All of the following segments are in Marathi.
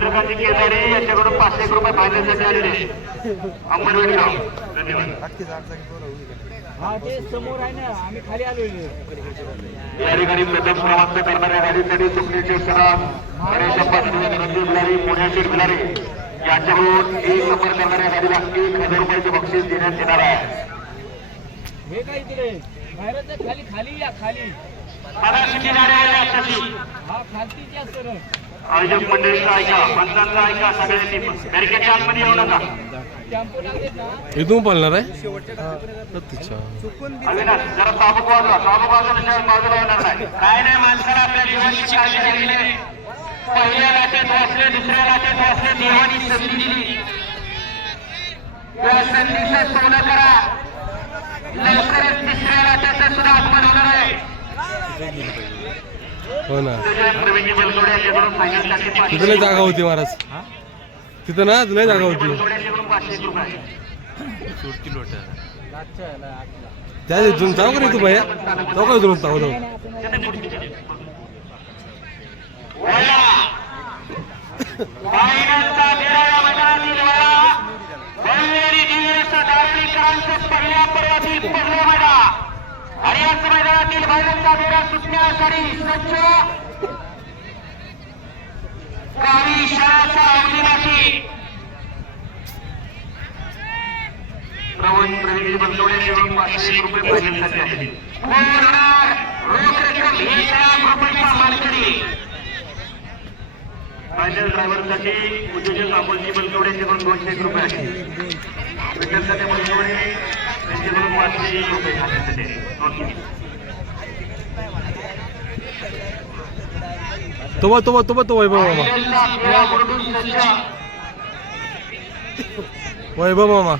चंद्रकांत केदारे यांच्याकडून पाचशे एक रुपये फायद्यासाठी आलेले धन्यवाद हा आम्ही खाली आलोय या ठिकाणी प्रथम क्रमांक करणाऱ्या गाडीसाठी सुपनीचे सराफ गणेश रणजित पुण्याचे बिलारी यांच्याकडून एक नंबर करणाऱ्या गाडीला एक हजार रुपयाचे बक्षीस देण्यात येणार आहे. हे काय बाहेरच खाली खाली या खाली. हा सर आयोजक मंडळीचा ऐका पंचांचा ऐका सगळ्यांनी बॅरिकेडच्या आतमध्ये येऊ नका. इथून पालणार आहे? अविनाश जरा साबक वाजवा साबक वाजवल्याशिवाय बाजूला येणार नाही. काय नाही माणसाला आपल्या जीवाची काळजी आहे. पहिल्या लाटेत वाचले दुसऱ्या लाटेत वाचले देवानी संधी दिली. त्या संधीचं सोनं करा. लवकरच तिसऱ्या लाटेचं सुद्धा आगमन होणार आहे. हो ना. तिथं लय जागा होती महाराज. तिथं ना लय जागा होती. त्या इथून जाऊ का रे तू भैया? जाऊ का इथून? जाऊ जाऊ. फायनलचा फेरा फायनलचा स्वच्छ काही सज्ज गावी प्रवण प्रवीण प्रवीण बनसोडे पाचशे रुपये फायनलसाठी आहे. रोख रक्कम एक लाख रुपयाचा मानकरी फायनल ड्रायव्हरसाठी उद्योजक अमोलजी बनसोडे यांच्याकडून दोनशे एक रुपये आहे. विठ्ठलसाठी बनसोडे यांच्याकडून पाचशे एक रुपये फायनलसाठी तो बघ तो बघ तो बघ तो वैभव मामा. वैभव मामा.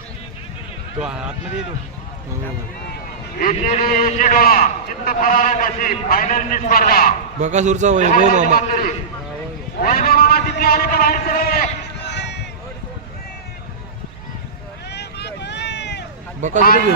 तो आतमध्ये येतो. बकासूरचा वैभव मामा. बकासूर घेऊ